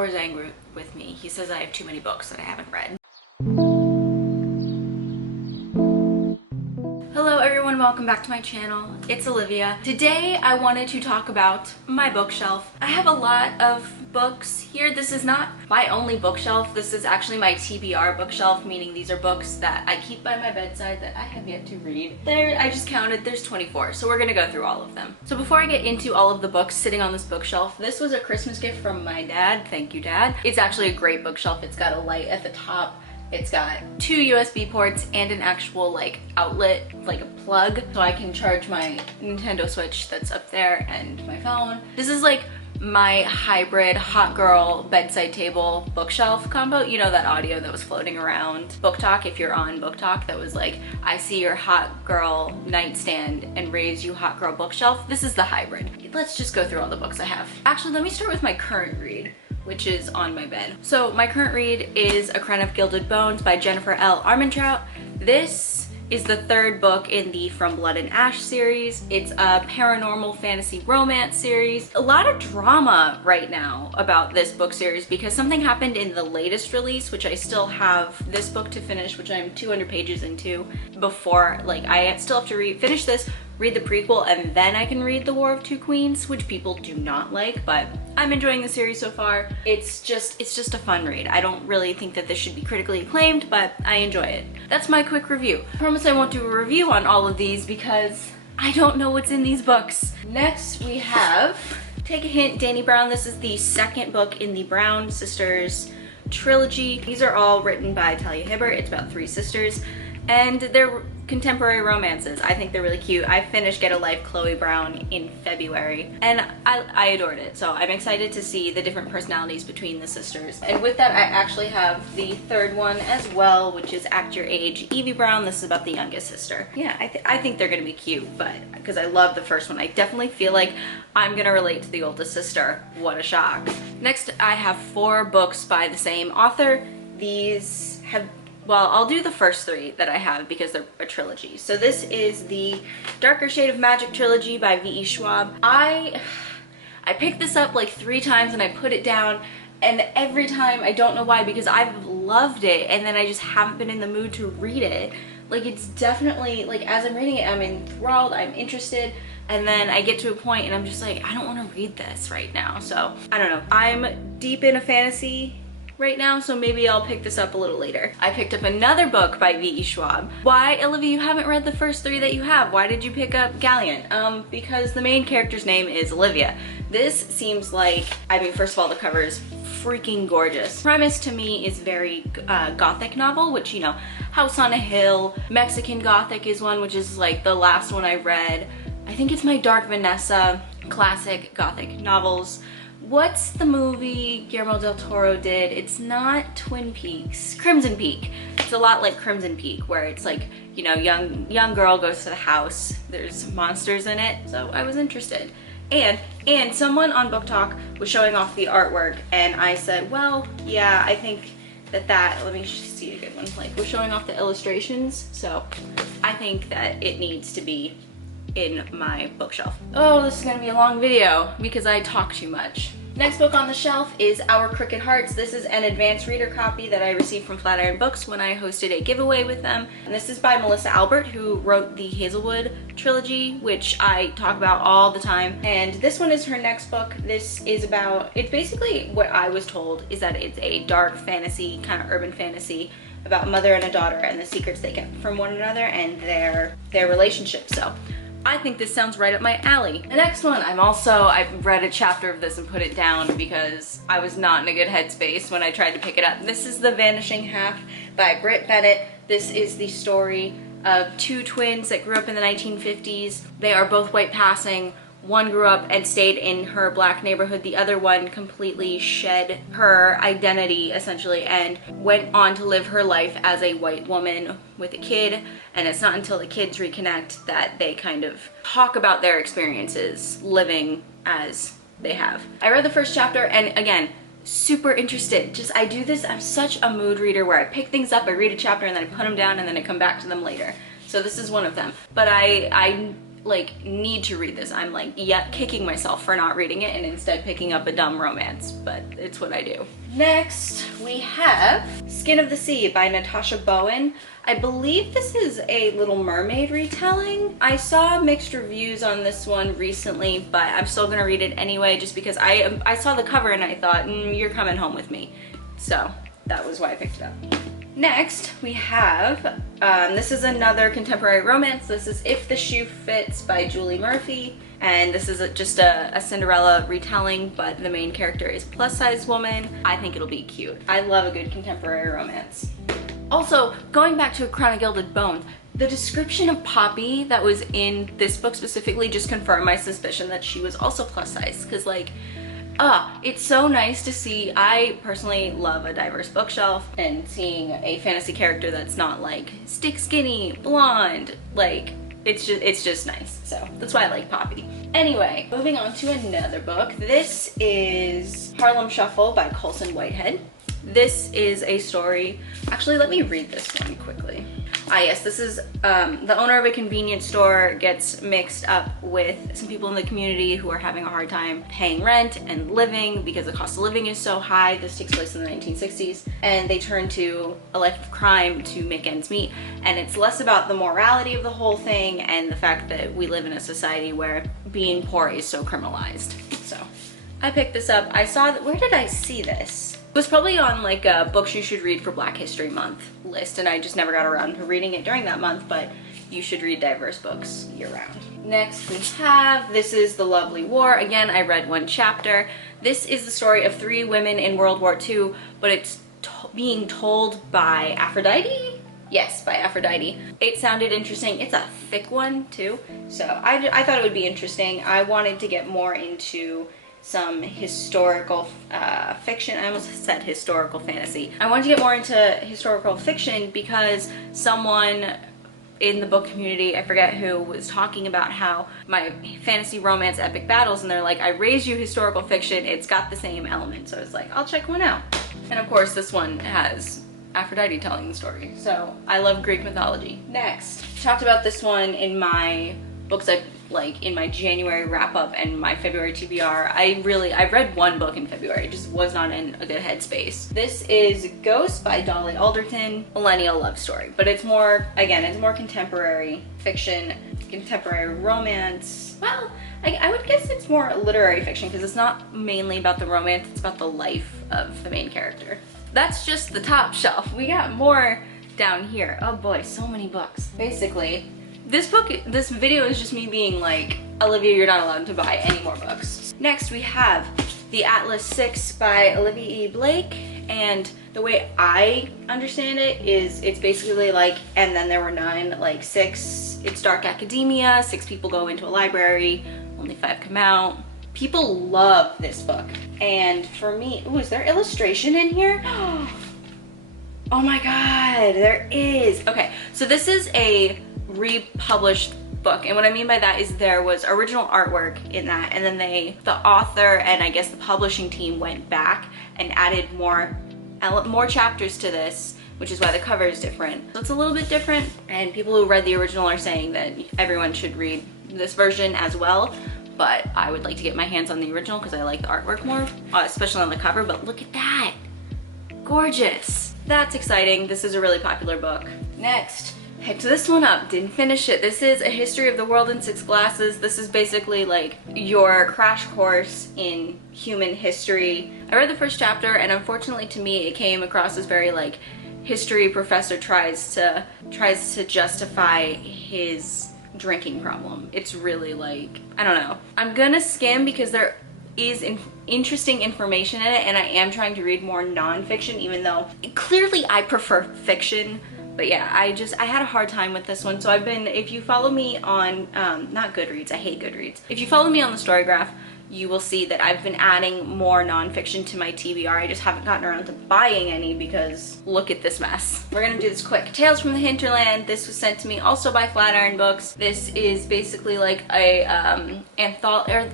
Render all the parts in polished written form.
Thor is angry with me. He says I have too many books that I haven't read. Hello everyone, welcome back to my channel. It's Olivia. Today I wanted to talk about my bookshelf. I have a lot of books here. This is not my only bookshelf. This is actually my TBR bookshelf, meaning these are books that I keep by my bedside that I have yet to read. I just counted, there's 24, so we're gonna go through all of them. So before I get into all of the books sitting on this bookshelf, this was a Christmas gift from my dad. Thank you, Dad. It's actually a great bookshelf. It's got a light at the top. It's got 2 USB ports and an actual like outlet, like a plug, so I can charge my Nintendo Switch that's up there and my phone. This is like my hybrid hot girl bedside table bookshelf combo. You know that audio that was floating around Book Talk, if you're on Book Talk, that was like, I see your hot girl nightstand and raise you hot girl bookshelf. This is the hybrid. Let's just go through all the books I have. Actually, let me start with my current read, which is on my bed. So my current read is A Crown of Gilded Bones by Jennifer L. Armentrout. This is the 3rd book in the From Blood and Ash series. It's a paranormal fantasy romance series. A lot of drama right now about this book series because something happened in the latest release, which I still have this book to finish, which I'm 200 pages into before, like I still have to finish this, read the prequel, and then I can read The War of Two Queens, which people do not like, but I'm enjoying the series so far. It's just a fun read. I don't really think that this should be critically acclaimed, but I enjoy it. That's my quick review. I promise I won't do a review on all of these because I don't know what's in these books. Next we have, take a hint, Dani Brown. This is the 2nd book in the Brown Sisters trilogy. These are all written by Talia Hibbert. It's about 3 sisters, and they're contemporary romances. I think they're really cute. I finished Get a Life, Chloe Brown in February, and I adored it. So I'm excited to see the different personalities between the sisters. And with that, I actually have the 3rd one as well, which is Act Your Age, Evie Brown. This is about the youngest sister. Yeah, I think they're gonna be cute, but because I love the first one, I definitely feel like I'm gonna relate to the oldest sister. What a shock. Next, I have 4 books by the same author. These have, well, I'll do the first 3 that I have because they're a trilogy. So this is the Darker Shade of Magic trilogy by V.E. Schwab. I picked this up like 3 times and I put it down, and every time, I don't know why, because I've loved it and then I just haven't been in the mood to read it. Like, it's definitely, like, as I'm reading it, I'm enthralled, I'm interested, and then I get to a point and I'm just like, I don't want to read this right now. So I don't know. I'm deep in a fantasy right now, so maybe I'll pick this up a little later. I picked up another book by V.E. Schwab. Why, Olivia, you haven't read the first 3 that you have? Why did you pick up Gallant? Because the main character's name is Olivia. This seems like, I mean, first of all, the cover is freaking gorgeous. Premise to me is very gothic novel, which, you know, House on a Hill, Mexican Gothic is one, which is like the last one I read. I think it's my Dark Vanessa classic Gothic novels. What's the movie Guillermo del Toro did? It's not Twin Peaks. Crimson Peak. It's a lot like Crimson Peak, where it's like, you know, young girl goes to the house, there's monsters in it, so I was interested. And someone on Book Talk was showing off the artwork, and I said, well, yeah, I think that let me see a good one. Like, we're showing off the illustrations, so I think that it needs to be in my bookshelf. Oh, this is gonna be a long video because I talk too much. Next book on the shelf is Our Crooked Hearts. This is an advanced reader copy that I received from Flatiron Books when I hosted a giveaway with them. And this is by Melissa Albert, who wrote the Hazelwood trilogy, which I talk about all the time. And this one is her next book. This is about, it's basically what I was told is that it's a dark fantasy, kind of urban fantasy about a mother and a daughter and the secrets they get from one another and their relationship. So I think this sounds right up my alley. The next one, I've read a chapter of this and put it down because I was not in a good headspace when I tried to pick it up. This is The Vanishing Half by Brit, Bennett. This is the story of 2 twins that grew up in the 1950s. They are both white passing. One grew up and stayed in her black neighborhood. The other one completely shed her identity, essentially, and went on to live her life as a white woman with a kid. And it's not until the kids reconnect that they kind of talk about their experiences living as they have. I read the first chapter, and again, super interested. I do this, I'm such a mood reader where I pick things up, I read a chapter, and then I put them down, and then I come back to them later. So this is one of them. But I like need to read this. I'm like kicking myself for not reading it and instead picking up a dumb romance, but it's what I do. Next we have Skin of the Sea by Natasha Bowen. I believe this is a Little Mermaid retelling. I saw mixed reviews on this one recently, but I'm still gonna read it anyway just because I saw the cover and I thought, you're coming home with me. So that was why I picked it up. Next, we have, this is another contemporary romance. This is If the Shoe Fits by Julie Murphy. And this is just a Cinderella retelling, but the main character is a plus-size woman. I think it'll be cute. I love a good contemporary romance. Also, going back to A Crown of Gilded Bones, the description of Poppy that was in this book specifically just confirmed my suspicion that she was also plus-size, because like, it's so nice to see. I personally love a diverse bookshelf, and seeing a fantasy character that's not like stick skinny, blonde, like it's just nice. So that's why I like Poppy. Anyway, moving on to another book. This is Harlem Shuffle by Coulson Whitehead. This is a story, actually let me read this one quickly. Yes, this is the owner of a convenience store gets mixed up with some people in the community who are having a hard time paying rent and living because the cost of living is so high. This takes place in the 1960s, and they turn to a life of crime to make ends meet. And it's less about the morality of the whole thing and the fact that we live in a society where being poor is so criminalized. So I picked this up. I saw that, where did I see this? It was probably on like a books you should read for Black History Month list, and I just never got around to reading it during that month, but you should read diverse books year-round. Next we have, this is The Lovely War. Again, I read one chapter. This is the story of 3 women in World War II, but it's being told by Aphrodite? Yes, by Aphrodite. It sounded interesting. It's a thick one too, so I thought it would be interesting. I wanted to get more into some historical fiction. I almost said historical fantasy. I wanted to get more into historical fiction because someone in the book community, I forget who, was talking about how my fantasy romance epic battles, and they're like, I raised you historical fiction, it's got the same element. So I was like, I'll check one out. And of course this one has Aphrodite telling the story. So I love Greek mythology. Next, talked about this one in my books like in my January wrap up and my February TBR. I read one book in February, just was not in a good headspace. This is Ghost by Dolly Alderton, millennial love story, but it's more, again, it's more contemporary fiction, contemporary romance. Well, I would guess it's more literary fiction because it's not mainly about the romance, it's about the life of the main character. That's just the top shelf. We got more down here. Oh boy, so many books. Basically, this video is just me being like, Olivia, you're not allowed to buy any more books. Next we have The Atlas 6 by Olivia E. Blake, and the way I understand it is it's basically like, and then there were 9, like 6, it's dark academia, 6 people go into a library, only 5 come out. People love this book, and for me, ooh, is there illustration in here? Oh my god, there is. Okay, so this is a republished book, and what I mean by that is there was original artwork in that, and then the author and I guess the publishing team went back and added more chapters to this, which is why the cover is different. So it's a little bit different, and people who read the original are saying that everyone should read this version as well, but I would like to get my hands on the original because I like the artwork more, especially on the cover. But look at that, gorgeous. That's exciting. This is a really popular book. Next, picked this one up, didn't finish it. This is A History of the World in 6 Glasses. This is basically like your crash course in human history. I read the first chapter, and unfortunately to me it came across as very like history professor tries to justify his drinking problem. It's really like, I don't know. I'm gonna skim because there is interesting information in it, and I am trying to read more non-fiction, even though clearly I prefer fiction. But yeah, I had a hard time with this one. So I've been, if you follow me on, not Goodreads, I hate Goodreads. If you follow me on the Storygraph, you will see that I've been adding more nonfiction to my TBR. I just haven't gotten around to buying any because look at this mess. We're gonna do this quick. Tales from the Hinterland. This was sent to me also by Flatiron Books. This is basically like a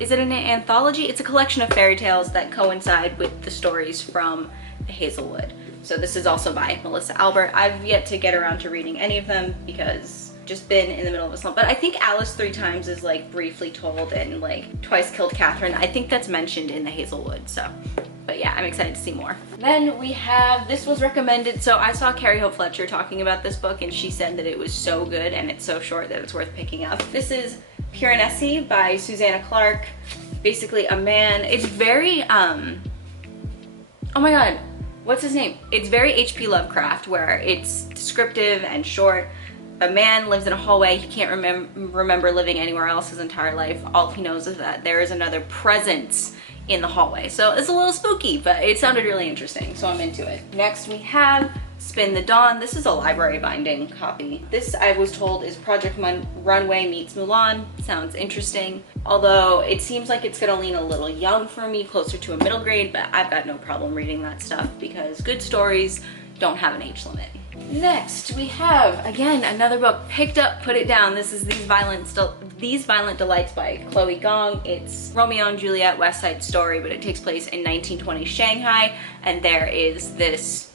is it an anthology? It's a collection of fairy tales that coincide with the stories from the Hazelwood. So this is also by Melissa Albert. I've yet to get around to reading any of them because just been in the middle of a slump. But I think Alice 3 Times is like briefly told, and like Twice Killed Catherine. I think that's mentioned in the Hazelwood, so. But yeah, I'm excited to see more. Then we have, this was recommended, so I saw Carrie Hope Fletcher talking about this book, and she said that it was so good and it's so short that it's worth picking up. This is Piranesi by Susanna Clarke. Basically a man, it's very, oh my god, what's his name? It's very H.P. Lovecraft, where it's descriptive and short. A man lives in a hallway. He can't remember living anywhere else his entire life. All he knows is that there is another presence in the hallway. So it's a little spooky, but it sounded really interesting, so I'm into it. Next we have Spin the Dawn. This is a library binding copy. This, I was told, is Project Runway meets Mulan. Sounds interesting. Although it seems like it's gonna lean a little young for me, closer to a middle grade, but I've got no problem reading that stuff because good stories don't have an age limit. Next, we have, again, another book, picked up, put it down. This is These Violent Delights by Chloe Gong. It's Romeo and Juliet, West Side Story, but it takes place in 1920 Shanghai, and there is this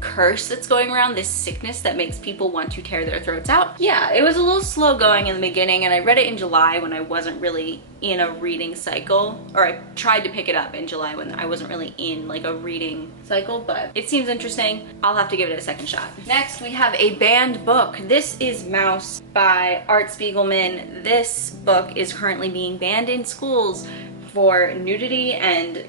curse that's going around, this sickness that makes people want to tear their throats out. Yeah, it was a little slow going in the beginning, and I read it in July when I wasn't really in a reading cycle, or I tried to pick it up in July when I wasn't really in like a reading cycle, but it seems interesting. I'll have to give it a second shot. Next, we have a banned book. This is Mouse by Art Spiegelman. This book is currently being banned in schools for nudity and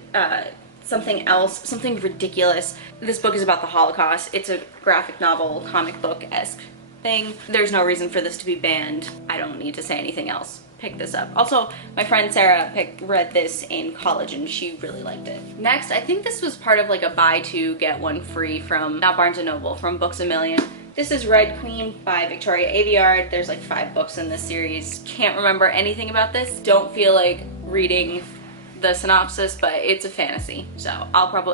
something else, something ridiculous. This book is about the Holocaust. It's a graphic novel, comic book-esque thing. There's no reason for this to be banned. I don't need to say anything else. Pick this up. Also, my friend Sarah read this in college and she really liked it. Next, I think this was part of like a buy two, get one free from, not Barnes & Noble, from Books A Million. This is Red Queen by Victoria Aveyard. There's like 5 books in this series. Can't remember anything about this. Don't feel like reading the synopsis, but it's a fantasy, so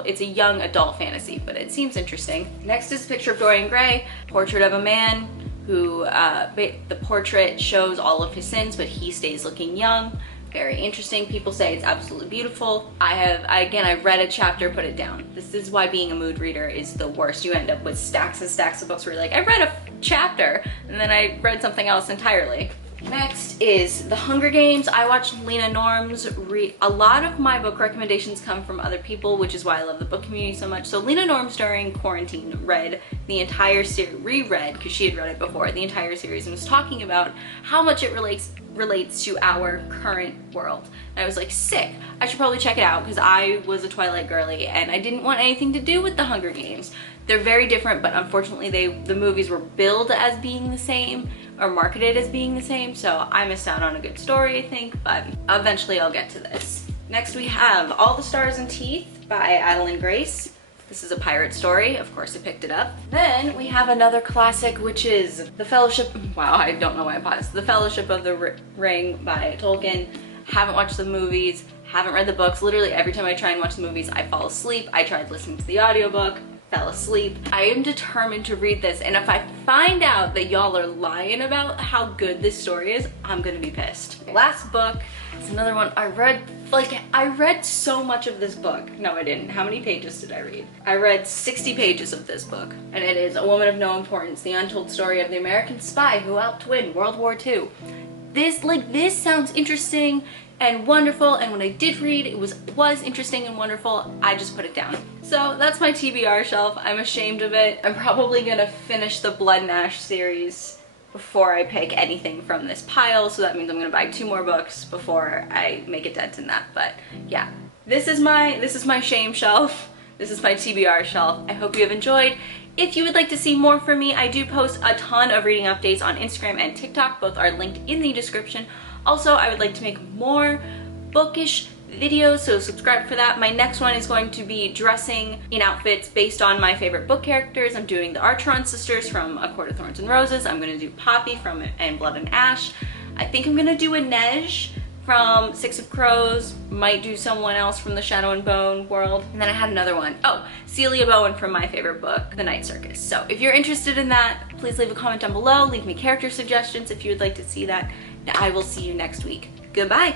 it's a young adult fantasy, but it seems interesting. Next is a picture of Dorian Gray, portrait of a man who, the portrait shows all of his sins, but he stays looking young. Very interesting. People say it's absolutely beautiful. I read a chapter, put it down. This is why being a mood reader is the worst. You end up with stacks and stacks of books where you're like, I read a chapter, and then I read something else entirely. Next is The Hunger Games. I watched Lena Norm's read. A lot of my book recommendations come from other people, which is why I love the book community so much. So Lena Norm's during quarantine read the entire series, reread, because she had read it before, the entire series, and was talking about how much it relates to our current world. And I was like, sick. I should probably check it out because I was a Twilight girly and I didn't want anything to do with The Hunger Games. They're very different, but unfortunately the movies were billed as being the same or marketed as being the same, so I missed out on a good story, I think, but eventually I'll get to this. Next we have All the Stars and Teeth by Adeline Grace. This is a pirate story, of course I picked it up. Then we have another classic, which is The Fellowship, wow, I don't know why I paused. The Fellowship of the Ring by Tolkien. Haven't watched the movies, haven't read the books. Literally every time I try and watch the movies, I fall asleep. I tried listening to the audiobook, fell asleep. I am determined to read this, and if I find out that y'all are lying about how good this story is, I'm gonna be pissed. Last book is another one I read so much of this book. No, I didn't. How many pages did I read? I read 60 pages of this book, and it is A Woman of No Importance, the untold story of the American spy who helped win World War II. This sounds interesting and wonderful, and when I did read, it was interesting and wonderful. I just put it down. So that's my TBR shelf. I'm ashamed of it. I'm probably gonna finish the Blood and Ash series before I pick anything from this pile, so that means I'm gonna buy 2 more books before I make a dent in that. But yeah, this is my shame shelf. This is my TBR shelf. I hope you have enjoyed. If you would like to see more from me, I do post a ton of reading updates on Instagram and TikTok. Both are linked in the description. Also, I would like to make more bookish videos, so subscribe for that. My next one is going to be dressing in outfits based on my favorite book characters. I'm doing the Armentrout sisters from A Court of Thorns and Roses. I'm going to do Poppy from And Blood and Ash. I think I'm going to do a Nej from Six of Crows. Might do someone else from the Shadow and Bone world. And then I had another one. Oh, Celia Bowen from my favorite book, The Night Circus. So if you're interested in that, please leave a comment down below. Leave me character suggestions if you would like to see that. I will see you next week. Goodbye.